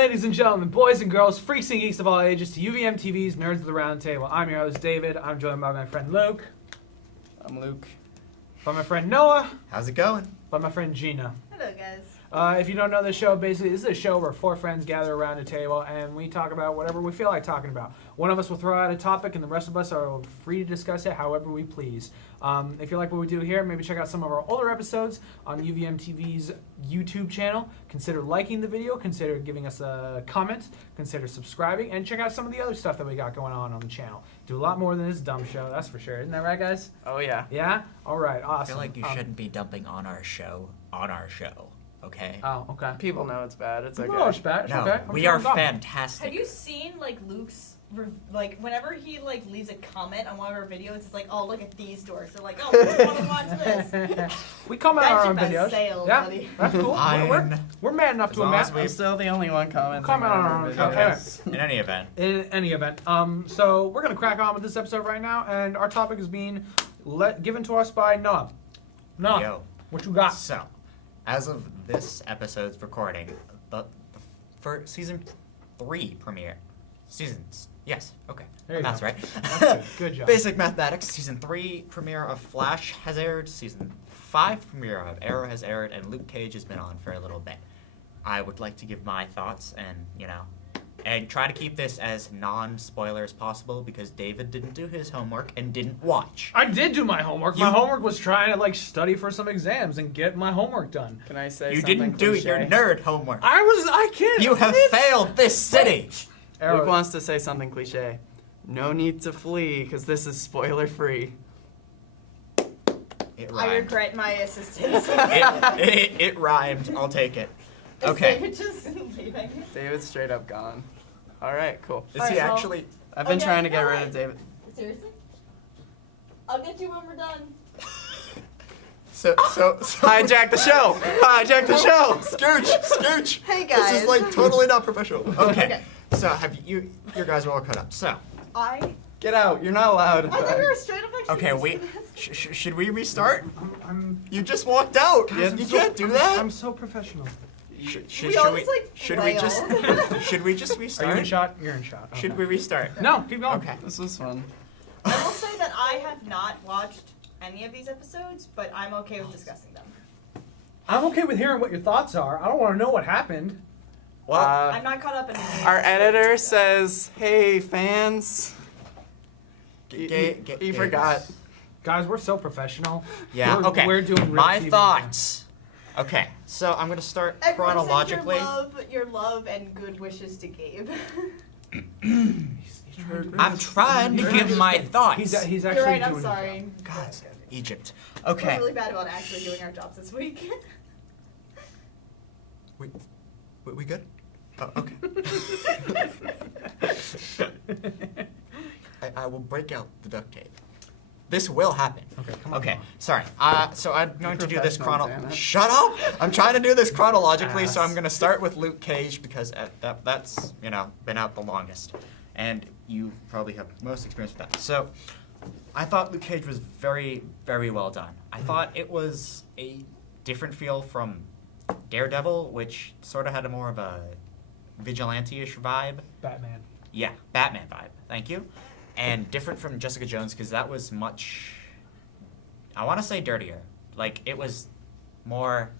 ladies and gentlemen, boys and girls, freaks and geeks of all ages, to UVMTV's Nerds of the Round Table. I'm your host, David. I'm joined by my friend Luke. I'm Luke. By my friend Noah. How's it going? By my friend Gina. Hello, guys. If you don't know the show, basically, this is a show where four friends gather around a table and we talk about whatever we feel like talking about. One of us will throw out a topic and the rest of us are free to discuss it however we please. If you like what we do here, maybe check out some of our older episodes on UVMTV's YouTube channel. Consider liking the video, consider giving us a comment, consider subscribing, and check out some of the other stuff that we got going on the channel. Do a lot more than this dumb show, that's for sure. Isn't that right, guys? Oh, yeah. Yeah? All right, awesome. I feel like you shouldn't be dumping on our show. Okay? Oh, okay. People know it's bad. It's okay. No, it's bad. It's No, okay. we are fantastic. Have you seen Luke's whenever he leaves a comment on one of our videos? It's like, oh, look at these doors. They're like, oh, we want to watch this. We comment on our own Friendship videos. has sailed, Yeah, buddy. that's cool. We're man enough to admit. I'm still the only one commenting. Comment on our own videos. In any event. In any event, so we're gonna crack on with this episode right now, and our topic is being given to us by Noah. Noah, Yo. what you got? So, as of this episode's recording, for season 3 premiere. Yes, okay. There you That's go. right. That's good job. Basic mathematics. Season 3 premiere of Flash has aired. Season 5 premiere of Arrow has aired, and Luke Cage has been on for a little bit. I would like to give my thoughts and try to keep this as non-spoiler as possible because David didn't do his homework and didn't watch. I did do my homework. My homework was trying to study for some exams and get my homework done. Can I say You something didn't do cliche? your nerd homework. I can't. You have failed this city. Luke wants to say something cliche. No need to flee, because this is spoiler-free. It I rhymed. regret my assistance. it rhymed. I'll take it. Okay. Is David just leaving? David's straight up gone. All right, cool. Is Alright, he well- actually? I've been Okay, trying to get no, rid wait. of David. Seriously? I'll get you when we're done. So Hijack the show! Hijack the show! Scooch! Hey, guys. This is totally not professional. Okay. Okay. So have you guys are all caught up. So I Get out! You're not allowed. thought we were straight up okay, wait. Should we restart? I'm You just walked out. Yeah. You can't do that. I'm so professional. Should all we? just, Should flailed. we just? Should we just Are you restart? in shot? You're in shot. Should Okay. we restart? No, keep going. Okay. This was fun. I will say that I have not watched any of these episodes, but I'm okay with discussing them. I'm okay with hearing what your thoughts are. I don't want to know what happened. Well, I'm not caught up in any Our editor says, "Hey, fans." He forgot. Guys, we're so professional. yeah. We're- Okay. We're doing real my TV thoughts. Okay. So I'm gonna start Everyone send chronologically. your love and good wishes to Gabe. I'm trying to give my thoughts. He's actually You're right, I'm doing sorry. God, Egypt. We're Okay. really bad about actually doing our jobs this week. We good? Oh, okay. I will break out the duct tape. This will happen. Okay, come on. Okay, sorry. So I'm going to do this Professional, damn it. Shut up! I'm trying to do this chronologically, so Ass. I'm going to start with Luke Cage because that's been out the longest, and you probably have most experience with that. So I thought Luke Cage was very, very well done. I thought it was a different feel from Daredevil, which sort of had a more of a vigilante-ish vibe. Batman. Yeah, Batman vibe. Thank you. And different from Jessica Jones because that was much, I want to say dirtier. It was more,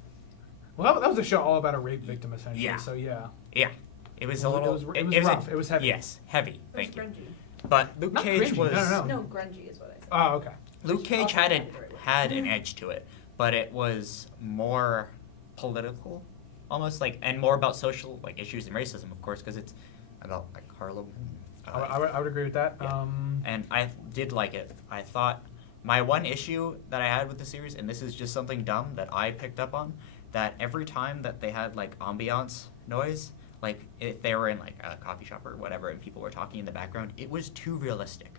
Well, that was a show all about a rape victim, essentially. Yeah. So yeah. yeah. It was a It little, was rough. It was heavy. Yes, heavy. It was Thank you. grungy. But Luke Not Cage cringy, was. no. No, grungy is what I said. Oh, okay. Luke Cage had an edge to it, but it was more political, almost and more about social issues and racism, of course, because it's about Harlem. I would agree with that. Yeah. And I did like it. I thought my one issue that I had with the series, and this is just something dumb that I picked up on, that every time that they had ambiance noise, if they were in a coffee shop or whatever and people were talking in the background, it was too realistic.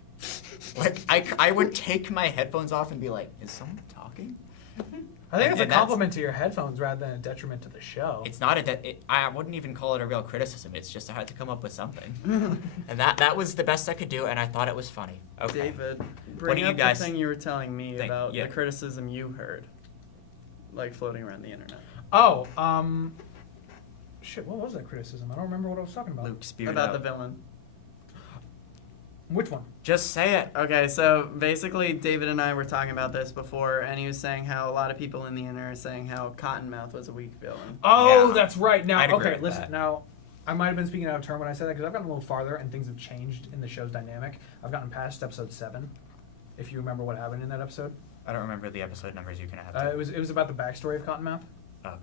I would take my headphones off and be like, is someone talking? I think it's a and that's- compliment to your headphones rather than a detriment to the show. It's not I wouldn't even call it a real criticism. It's just I had to come up with something. And that was the best I could do, and I thought it was funny. Okay. David, bring do you up guys the thing you were telling me think? about Yeah. the criticism you heard, floating around the internet. Oh, Shit, what was that criticism? I don't remember what I was talking about. Luke spewed About out. the villain. Which one? Just say it. Okay, so basically David and I were talking about this before, and he was saying how a lot of people in the internet are saying how Cottonmouth was a weak villain. Oh, Yeah. that's right. Now, I'd agree okay, with listen. that. Now, I might have been speaking out of turn when I said that because I've gotten a little farther and things have changed in the show's dynamic. I've gotten past episode 7, if you remember what happened in that episode. I don't remember the episode numbers. You're gonna have to. It was about the backstory of Cottonmouth Okay.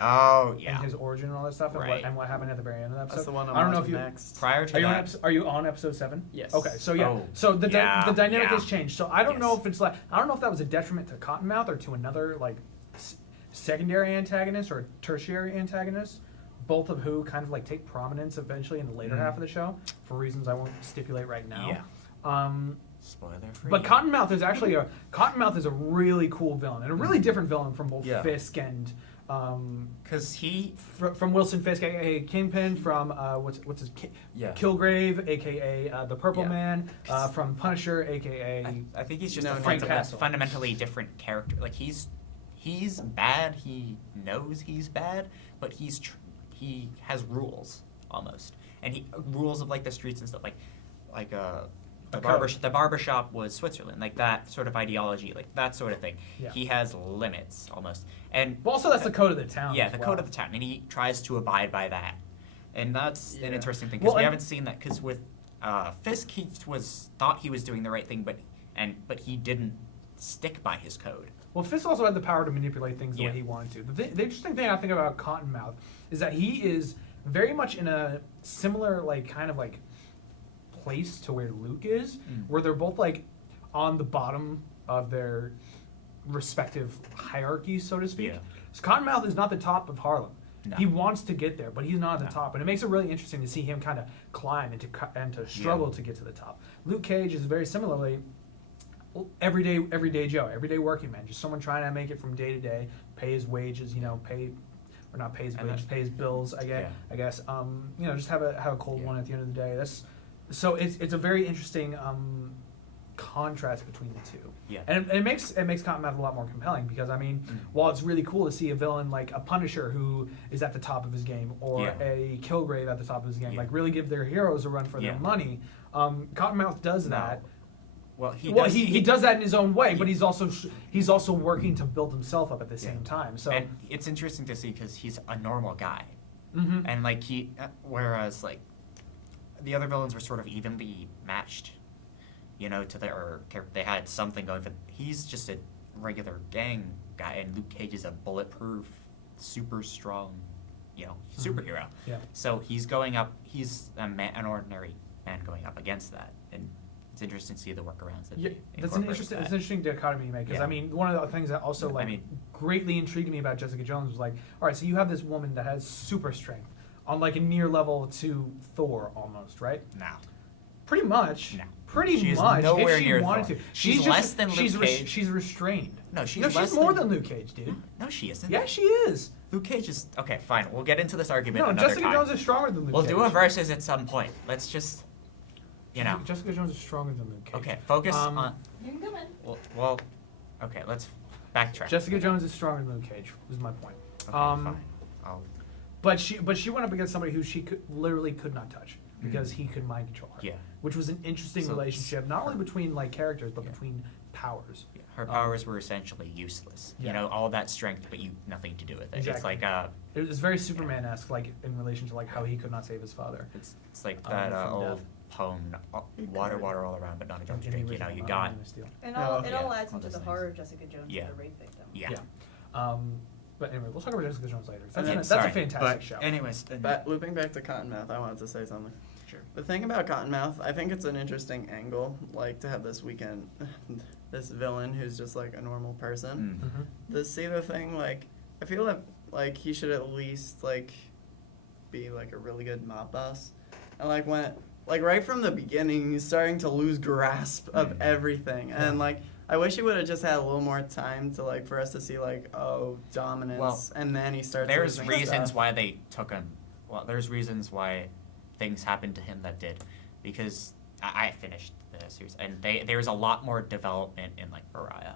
Oh yeah. and his origin and all that stuff, Right. and what happened at the very end of the episode. That's the one I'm I don't know if watching you next. Prior to are you on that, are you on episode 7? Yes. Okay, so yeah, Oh, so the yeah, dynamic yeah. has changed. So I don't know Yes. if it's like I don't know if that was a detriment to Cottonmouth or to another like secondary antagonist or tertiary antagonist, both of who kind of like take prominence eventually in the later Mhm. half of the show for reasons I won't stipulate right now. Yeah. Spoiler free. But Cottonmouth is actually Cottonmouth is a really cool villain and a really different villain from both Yeah. Fisk and Because he. from Wilson Fisk, aka Kingpin, from what's his Yeah. Kilgrave, aka the Purple Yeah. Man, from Punisher, aka I think he's just No, a Frank Castle. fundamentally different character. Like he's bad. He knows he's bad, but he has rules almost, and he rules of like the streets and stuff. The barbershop was Switzerland, like that sort of ideology, like that sort of thing. Yeah. He has limits almost, and Well, also that's the code of the town. yeah, as the well. code of the town, and he tries to abide by that, and that's Yeah. an interesting thing because Well, we and- haven't seen that because with Fisk he thought he was doing the right thing, but he didn't stick by his code. Well, Fisk also had the power to manipulate things the Yeah. way he wanted to. The interesting thing I think about Cottonmouth is that he is very much in a similar, like, kind of like place to where Luke is, where they're both like on the bottom of their respective hierarchies, so to speak. Yeah. So Cottonmouth is not the top of Harlem. No. He wants to get there, but he's not at the No. top, and it makes it really interesting to see him kind of climb and to struggle to get to the top. Luke Cage is very similarly everyday Joe, everyday working man, just someone trying to make it from day to day, pay his wages, or not pay his And wages, pay his bills. Yeah. I guess. Just have a cold Yeah. one at the end of the day. So it's a very interesting contrast between the two. Yeah. And it makes Cottonmouth a lot more compelling because while it's really cool to see a villain like a Punisher who is at the top of his game or Yeah. a Kilgrave at the top of his game, Yeah. like really give their heroes a run for their Yeah. money. Cottonmouth does No. that. Well, he Well, does. he does that in his own way, but Yeah. he's also working to build himself up at the same Yeah. time. So And it's interesting to see because he's a normal guy, Mhm. and like whereas like the other villains were sort of evenly matched, to they had something going. But he's just a regular gang guy, and Luke Cage is a bulletproof, super strong, superhero. Yeah. So he's going up. He's an ordinary man going up against that, and it's interesting to see the workarounds that Yeah, they that's an incorporate interesting. that. It's an interesting dichotomy you make because Yeah. one of the things that also greatly intrigued me about Jessica Jones was like, all right, so you have this woman that has super strength on like a near level to Thor almost, right? No. Pretty much. No. Pretty She is much. nowhere if she near wanted Thor. to, She's less than Luke Cage. She's restrained. No, she's No, less she's more than- than Luke Cage, dude. No, she isn't. Yeah, she is. Luke Cage is okay. Fine, we'll get into this argument No, another Jessica time. Jones is stronger than Luke We'll Cage. do a versus at some point. Let's just, Jessica Jones is stronger than Luke Cage. Okay, focus on. You can come in. Well, okay. Let's backtrack. Jessica Jones is stronger than Luke Cage. Is my point. Okay, fine. I'll, But she went up against somebody who she literally could not touch because he could mind control her. Yeah. Which was an interesting So- relationship, not only between like characters, but Yeah. between powers. yeah, her powers were essentially useless. Yeah. All that strength, but nothing to do with it. It's Exactly. like It was very Superman-esque, like in relation to like how he could not save his father. it's like that from old death. poem, water all around, but not a drop to In the drink. original, You not got. Man of Steel. And Oh, it all yeah, adds all into those the things. horror of Jessica Jones Yeah. as a rape victim. Yeah. But anyway, we'll talk about Jessica Jones later. And That's then- a sorry, fantastic but show. Anyways, But looping back to Cottonmouth, I wanted to say something. sure. The thing about Cottonmouth, I think it's an interesting angle, like to have this weekend, this villain who's just like a normal person. Mhm. The thing, like, I feel like he should at least like be like a really good mob boss, and like when right from the beginning he's starting to lose grasp of Mhm. everything, and like I wish he would have just had a little more time to like for us to see like dominance, Well, and then he starts. There's losing reasons stuff. why they took him. Well, there's reasons why things happened to him that did, because I finished the series, and there's a lot more development in like Mariah,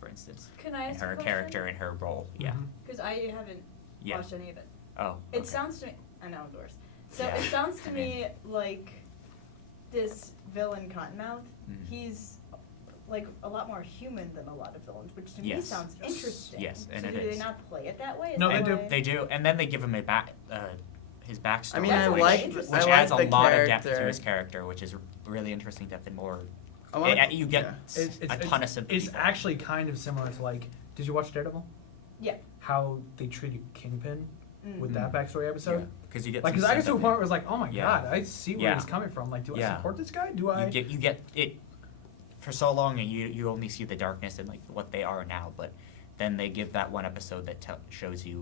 for instance, Can I in ask her a question? character and her role. Yeah. Mhm. Because I haven't Yeah. watched any of it. Oh. It okay. sounds to me. I know I'm the worst. So Yeah, it sounds to I me mean- like this villain Cottonmouth. Mhm. He's like a lot more human than a lot of villains, which to me Yes. sounds interesting. Yes, and so it do is. they not play it that way? Is No, that they do. why- They do, and then they give him his backstory. I mean, That's I what like makes it interesting. which I like adds a the lot of depth to character. his character, which is really interesting depth and more. I wanna- You get yeah. a ton of sympathy. It's for it. actually kind of similar to like, did you watch Daredevil? Yeah. How they treated Kingpin with Mhm. that backstory episode? Because you get Like, some because I got to a sympathy. point where it was like, oh my Yeah. god, I see where Yeah. he's coming from. Like, do I Yeah. support this guy? Do I? You get it for so long, and you only see the darkness and like what they are now, but then they give that one episode that shows you,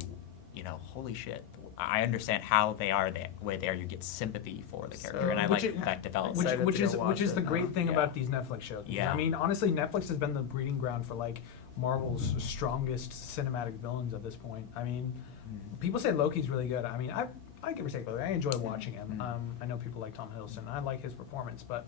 holy shit, I understand how they are the way they are. You get sympathy for the character, So- and I Which like it- that development. Which, Excited which to is go which is watch the it great now. thing Yeah. about these Netflix shows. Yeah. I mean, honestly, Netflix has been the breeding ground for like Marvel's strongest cinematic villains at this point. I mean, Mhm. people say Loki's really good. I mean, I give or take Loki. I enjoy watching him. Mhm. I know people like Tom Hiddleston. I like his performance, but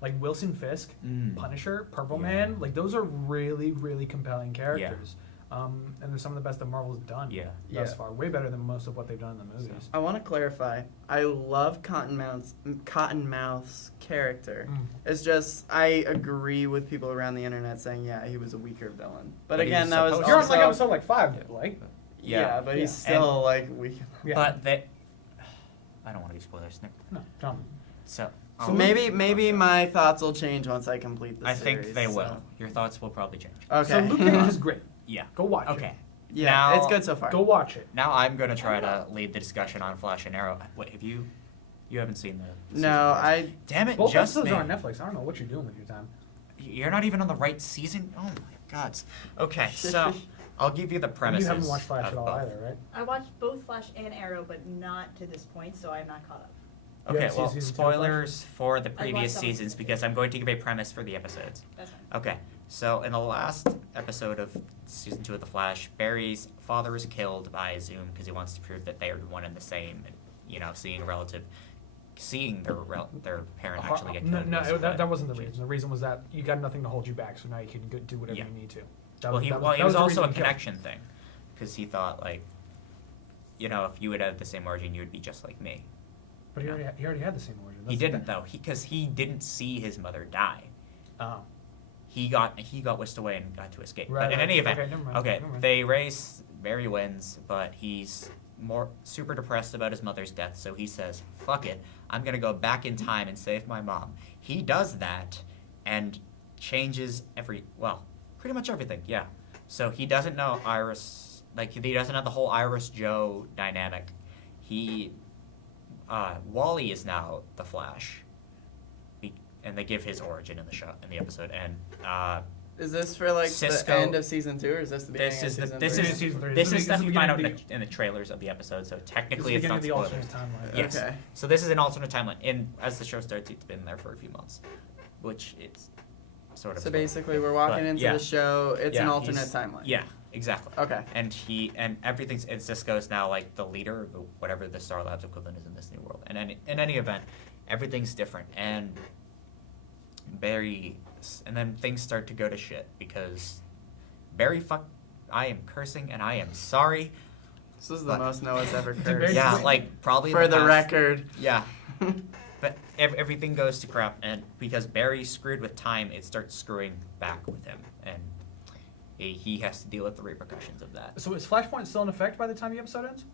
like Wilson Fisk, Mm. Punisher, Purple Yeah. Man, like those are really really compelling characters. And they're some of the best that Marvel's done Yeah. thus Yeah. far. Way better than most of what they've done in the movies. I want to clarify. I love Cottonmouth's character. Mm. It's just I agree with people around the internet saying, yeah, he was a weaker villain. But But he again, was that was supposed You're on also, like episode like 5, like. yeah, but he's Yeah. still like weak. Yeah. But they, I don't want to give spoilers, Nick. No, tell me. So. So maybe my thoughts will change once I complete the I series. think they will. so- Your thoughts will probably change. Okay. So Luke Cage is great. Yeah. Go watch it. Okay. yeah, Now- it's good so far. Go watch it. Now I'm gonna try to lead the discussion on Flash and Arrow. What have you? You haven't seen the. season No, yet. I Damn it! Both just episodes me. are on Netflix. I don't know what you're doing with your time. You're not even on the right season. Oh my God. Okay, so I'll give you the premises. You haven't watched Flash of at all both. either, right? I watched both Flash and Arrow, but not to this point, so I'm not caught up. You Okay, haven't seen well, season 2 of Flash? spoilers for the watched previous some of seasons season because I'm going to give a premise for the episodes. That's fine. Okay, so in the last episode of season 2 of The Flash, Barry's father is killed by Zoom because he wants to prove that they are one and the same. And, seeing their parent actually get killed. No, was that what wasn't the changed. reason. The reason was that you got nothing to hold you back, so now you can go do whatever Yeah. you need to. Well, it that was the also reason a he killed. connection thing because he thought, like, if you would have the same origin, you would be just like me. But he already had the same origin. He That's- didn't, though, because he didn't see his mother die. Oh. He got whisked away and got to escape. Right, But in right. any event, Okay, never mind, okay, never mind. they race. Barry wins, but he's super depressed about his mother's death. So he says, "Fuck it, I'm gonna go back in time and save my mom." He does that, and changes pretty much everything. Yeah. So he doesn't know Iris. Like he doesn't have the whole Iris Joe dynamic. Wally is now the Flash. And they give his origin in the episode, and is this for like Cisco- the end of season 2 or is this the beginning this of is season this 3? is Season 3. this This is is stuff the you find out beginning in the trailers of the episode. So This is technically, the it's not beginning of the spoilers. alternate timeline. Yes. Okay. So this is an alternate timeline, and as the show starts, it's been there for a few months, which it's sort of. So basically, we're walking But, into yeah. the show. It's an Yeah, alternate he's- timeline. Yeah, exactly. Okay. And everything's and Cisco's now like the leader of whatever the Star Labs equivalent is in this new world. And in any event, everything's different. And and then things start to go to shit because I am cursing and I am sorry. This is the But- most Noah's ever Barry- cursed. Yeah, like probably in For the past- record. Yeah. But everything goes to crap, and because Barry screwed with time, it starts screwing back with him, and he has to deal with the repercussions of that. So is Flashpoint still in effect by the time the episode ends?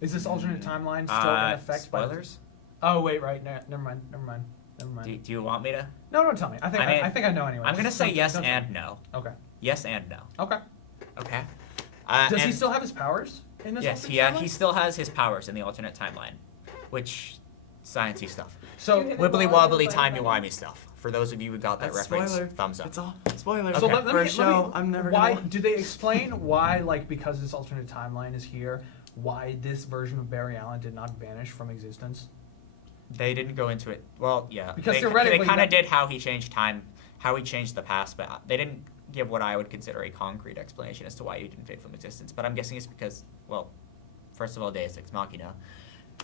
Is this alternate timeline still in effect? Spoilers? Oh wait, right. No, never mind. Do you want me to? No, don't tell me. I think I know anyway. I'm gonna Just say don't- yes don't- and no. Okay. Yes and no. Okay. Okay. Does he and- still have his powers in this? Yes, alternate he timeline? still has his powers in the alternate timeline, which sciencey stuff. So Do you have- Wibbly wobbly Bye, timey bye. wimey stuff. For those of you who got that That's reference, spoiler. thumbs up. It's all spoilers. Okay. So let let For me, a show, let me, I'm never why gonna. do they explain why, like, because this alternate timeline is here, why this version of Barry Allen did not vanish from existence? They didn't go into it. Well, yeah. Because they theoretically kind of that- did how he changed time, how he changed the past, but they didn't give what I would consider a concrete explanation as to why he didn't fade from existence. But I'm guessing it's because, well, first of all, Deus Ex Machina,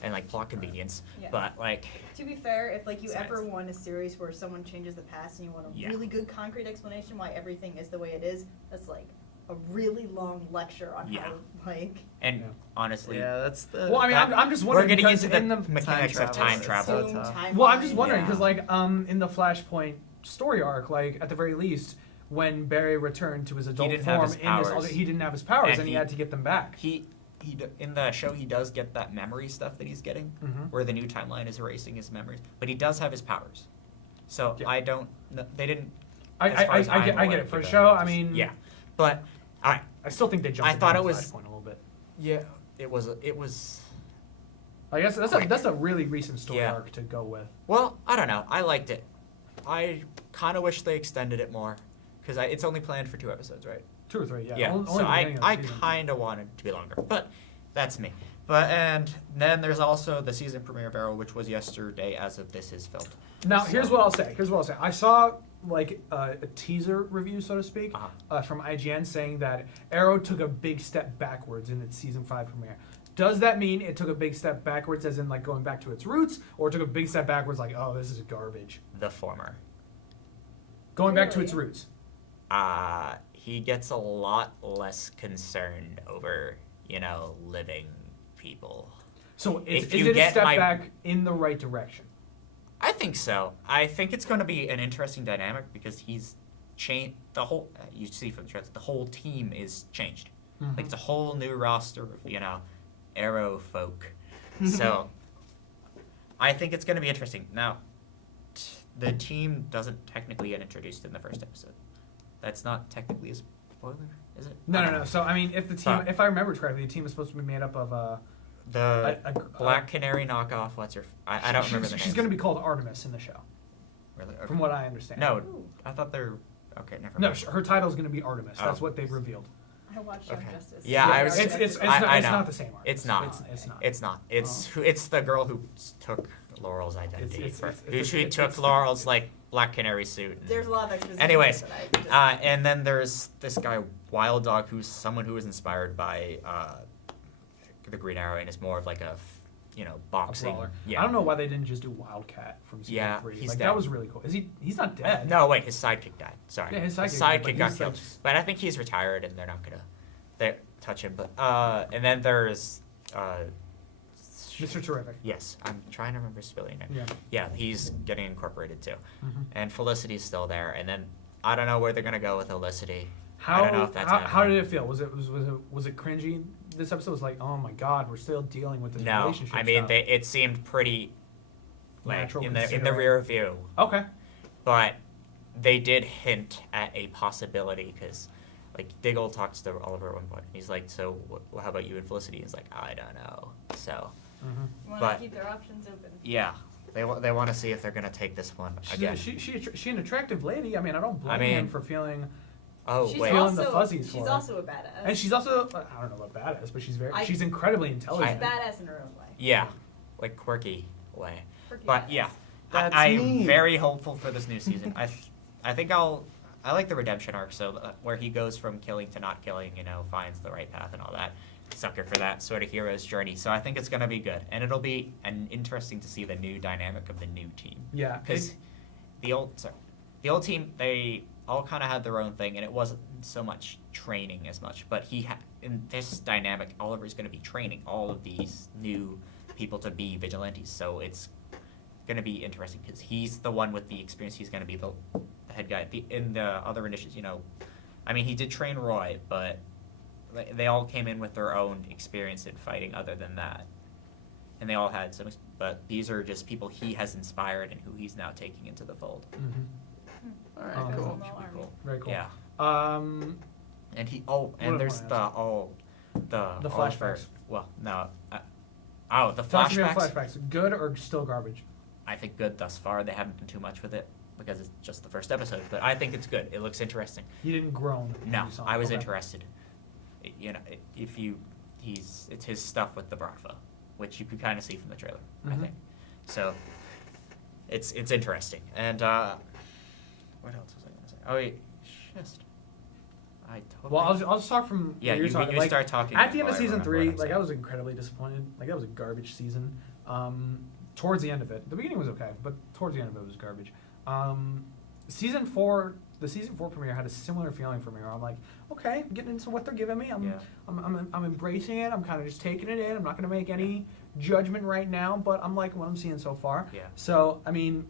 and like plot convenience. Yeah. But like, To be fair, if like you Science. ever want a series where someone changes the past and you want a Yeah. really good concrete explanation why everything is the way it is, that's like a really long lecture on Yeah. how like. And Yeah. honestly, Yeah, that's the. Well, I mean, that- I'm just we're wondering getting because into the in the mechanics of time It's travel. so tough. well, I'm just wondering Yeah. because in the Flashpoint story arc, like at the very least, when Barry returned to his adult didn't have form his in this, powers. he didn't have his powers, And and he he- had to get them back. In the show he does get that memory stuff that he's getting, Mhm. where the new timeline is erasing his memories, but he does have his powers. So Yeah. I don't. They didn't. I as far as I'm get aware, it for a give show. them I just- mean, yeah, but all right. I still think they jumped. I thought the it was- Flashpoint a little bit. Yeah, it was. I guess that's a really recent story Yeah. arc to go with. Well, I don't know. I liked it. I kind of wish they extended it more, because it's only planned for 2 episodes, right? 2 or 3, yeah. Yeah. Only So the I beginning of the season. kind of wanted it to be longer, but that's me. But and then there's also the season premiere of Arrow, which was yesterday, as of this is filmed. Now, So- here's what I'll say. I saw like a teaser review, so to speak, Uh-huh. from IGN saying that Arrow took a big step backwards in its season 5 premiere. Does that mean it took a big step backwards, as in like going back to its roots, or it took a big step backwards, like, oh, this is garbage? The former. Going back to Really? its roots. He gets a lot less concerned over, living people. So If is you it a get step my- back in the right direction? I think so. I think it's going to be an interesting dynamic because he's changed the whole. You see from the trailers, the whole team is changed. Mhm. Like it's a whole new roster of Arrow folk. So I think it's going to be interesting. Now, the team doesn't technically get introduced in the first episode. That's not technically a spoiler, is it? No. So I mean, But- if I remember correctly, the team is supposed to be made up of The a- Black Canary knockoff. What's her? I don't remember the name. She's going to be called Artemis in the show, Really? Okay. from what I understand. No, Ooh. I thought they're okay. Never No, mind. her title is going to be Artemis. That's Oh. what they've revealed. I watched Young Okay. Justice. Yeah, I was- It's I not, it's know. not the same Artemis. It's not. It's not. It's not. It's the girl who took Laurel's identity. It's- for- it's- who it's- she it's- took it's- Laurel's like Black Canary suit. and- There's a lot of exposition. Anyways, that I just, and then there's this guy Wild Dog, who's someone who was inspired by the Green Arrow, and is more of like a A boxing. brawler. Yeah. I don't know why they didn't just do Wildcat from season Yeah, 3. he's Like dead. that was really cool. Is he? He's not dead. No, wait, his sidekick died. Sorry. Yeah, his sidekick died, but got he's, killed. like, But I think he's retired, and they're not gonna touch him. But and then there's Mr. Terrific. yes, I'm trying to remember his spelling name. Yeah. Yeah, he's getting incorporated too, Mhm. and Felicity's still there. And then I don't know where they're gonna go with Felicity. How I don't know if that's how did happening. it feel? Was it cringy? This episode was like, oh my god, we're still dealing with this No, relationship I mean stuff. it seemed pretty like Natural, in the considering. rear view, Okay. but they did hint at a possibility because. Like Diggle talks to Oliver at one point. He's like, "So, how about you and Felicity?" He's like, "I don't know." So, Mhm. want but- to keep their options open. yeah, they want to see if they're gonna take this one again. She an attractive lady. I mean, I don't blame I mean- him for feeling. Oh she's wait, feeling also, the fuzzies she's for her. also a badass. And she's also I don't know about badass, but she's she's incredibly she's intelligent. badass in her own way. yeah, like quirky way. Quirky But badass. yeah, That's I'm me. very hopeful for this new season. I think I like the redemption arc, so where he goes from killing to not killing, finds the right path and all that. Sucker for that sort of hero's journey. So I think it's gonna be good, and it'll be interesting to see the new dynamic of the new team. Yeah. Because the old team, they all kind of had their own thing, and it wasn't so much training as much. But in this dynamic, Oliver's going to be training all of these new people to be vigilantes. So it's going to be interesting because he's the one with the experience. He's going to be the head guy. In the other initiatives, I mean, he did train Roy, but they all came in with their own experience in fighting other than that. And they all had some, but these are just people he has inspired and who he's now taking into the fold. Mhm. All right, Um, cool. Which would be cool. Very cool. Yeah. And And What and do there's I the wanna The Oliver- flashbacks. Well, no. The talk to me about flashbacks. flashbacks. Good or still garbage? I think good thus far. They haven't done too much with it because it's just the first episode. But I think it's good. It looks interesting. You didn't groan. when No, you saw it. I was Okay. interested. It's his stuff with the Bratva, which you could kind of see from the trailer. I Mhm. think. So, it's interesting. And what else was I gonna say? Oh wait, just I totally. Well, I'll just talk from Yeah, what you're you- talking. you like, start talking at the end of before I season remember 3. what I'm Like I saying. was incredibly disappointed. Like that was a garbage season. Towards the end of it, the beginning was okay, but towards the end of it was garbage. Season 4 the season 4 premiere had a similar feeling for me. Where I'm like, okay, I'm getting into what they're giving me. Yeah. I'm embracing it. I'm kind of just taking it in. I'm not going to make any judgment right now, but I'm liking what I'm seeing so far. Yeah. So I mean,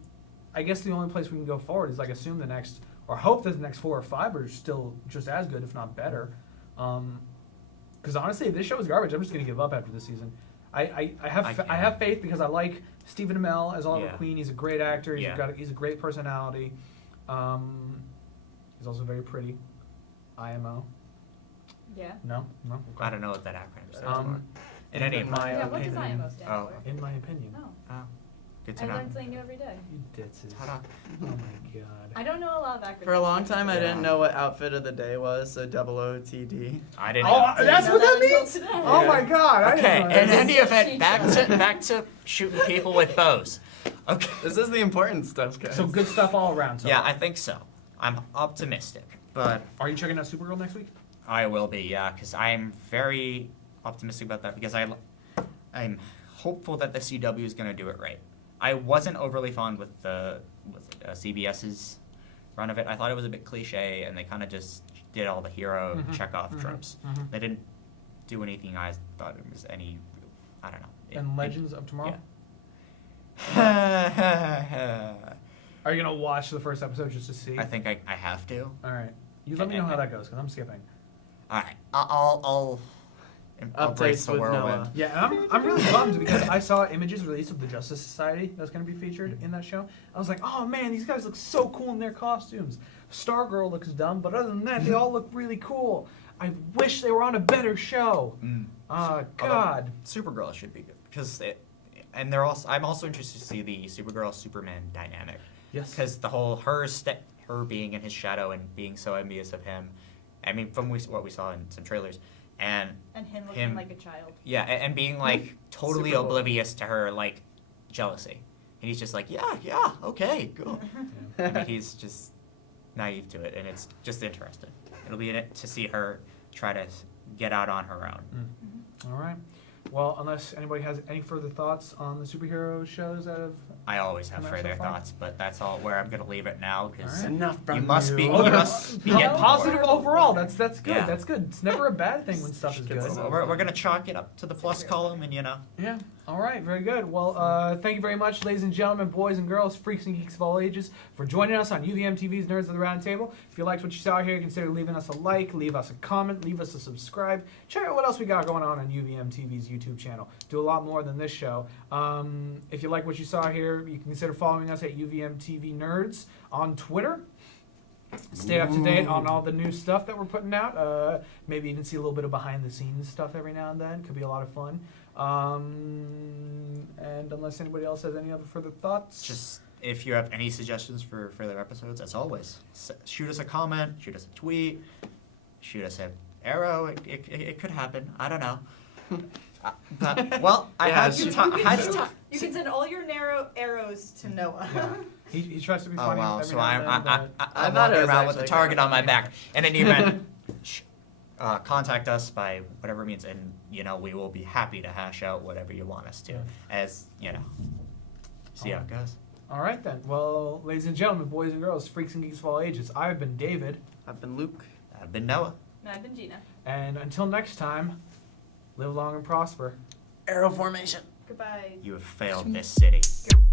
I guess the only place we can go forward is like assume the next, or hope that the next 4 or 5 are still just as good, if not better. Because honestly, if this show is garbage, I'm just going to give up after this season. I have faith because I like Stephen Amell as Oliver Yeah. Queen. He's a great actor. Yeah. He's a great personality. He's also very pretty. IMO. Yeah. No. Okay. I don't know what that acronym stands Um, in any in my Yeah, what does opinion- IMO stand Oh. for? In my opinion. No. Oh, good to I know. learn something new every day. You ditses. Ta-da. Oh my god. I don't know a lot of acronyms. For a long time, I Yeah. didn't know what outfit of the day was, so OOTD. I didn't. Oh, know. that's what that Until means? today. Oh my god. I Okay, didn't know in that. any event, back to shooting people with bows. Okay. This is the important stuff, guys. So good stuff all around. So Yeah, I think so. I'm optimistic, but Are you checking out Supergirl next week? I will be, yeah, because I'm very optimistic about that because I'm hopeful that the CW is going to do it right. I wasn't overly fond with the CBS's run of it. I thought it was a bit cliche, and they kind of just did all the hero Mhm, check-off mhm, tropes. mhm. They didn't do anything I thought it was any, I don't know. And Legends of Tomorrow? Yeah. Are you gonna watch the first episode just to see? I think I have to. All right. You let me know how that goes because I'm skipping. All right, I'll embrace Updates the with whirlwind. Noah. Yeah, and I'm really bummed because I saw images released of the Justice Society that's going to be featured in that show. I was like, oh man, these guys look so cool in their costumes. Stargirl looks dumb, but other than that, they all look really cool. I wish they were on a better show. God. Supergirl should be good because and they're also. I'm also interested to see the Supergirl Superman dynamic. Yes. Because the whole her being in his shadow and being so envious of him. I mean, from what we saw in some trailers, and And him looking like a child. yeah, and being like totally Super cool. oblivious to her like jealousy, and he's just like, yeah, okay, cool. I mean, he's just naive to it, and it's just interesting. It'll be in it to see her try to get out on her own. All right. Well, unless anybody has any further thoughts on the superhero shows that have. I always have Come out so further far? thoughts, but that's all where I'm gonna leave it now because All right. Enough from you must be. Oh, You they're must be po- getting positive bored. overall. That's good. Yeah. That's good. It's never a bad thing when stuff is Gets good. us We're gonna chalk it up to the plus column, and Yeah. All right. Very good. Well, thank you very much, ladies and gentlemen, boys and girls, freaks and geeks of all ages, for joining us on UVMTV's Nerds of the Round Table. If you liked what you saw here, consider leaving us a like, leave us a comment, leave us a subscribe. Check out what else we got going on UVMTV's YouTube channel. Do a lot more than this show. If you like what you saw here, you can consider following us at UVMTV Nerds on Twitter. Stay up to date on all the new stuff that we're putting out. Maybe even see a little bit of behind the scenes stuff every now and then. Could be a lot of fun. And unless anybody else has any other further thoughts, just if you have any suggestions for further episodes, as always, shoot us a comment, shoot us a tweet, shoot us an arrow. It could happen. I don't know. But well, I Yeah, had to talk. You can send all your narrow arrows to Noah. yeah. he tries to be Oh funny. wow! every So now and then, I'm but- I I'm thought it walking was around with the actually target kinda on my funny. back. In any event, contact us by whatever means, and we will be happy to hash out whatever you want us to. Yeah. As see how it goes. All right then. Well, ladies and gentlemen, boys and girls, freaks and geeks of all ages, I've been David, I've been Luke. I've been Noah. And I've been Gina. and until next time, live long and prosper. Arrow formation. Goodbye. You have failed this city. Goodbye.